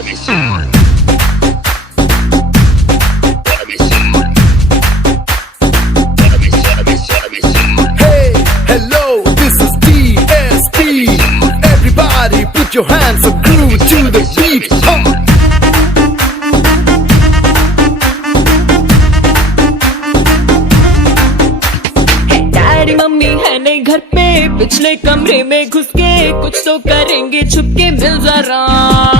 Hey, hello, this is DSP. Everybody put your hands up, groove to the beat. Daddy mummy है नहीं घर पे, पिछले कमरे में घुस के कुछ तो करेंगे छुपके, मिल जरा।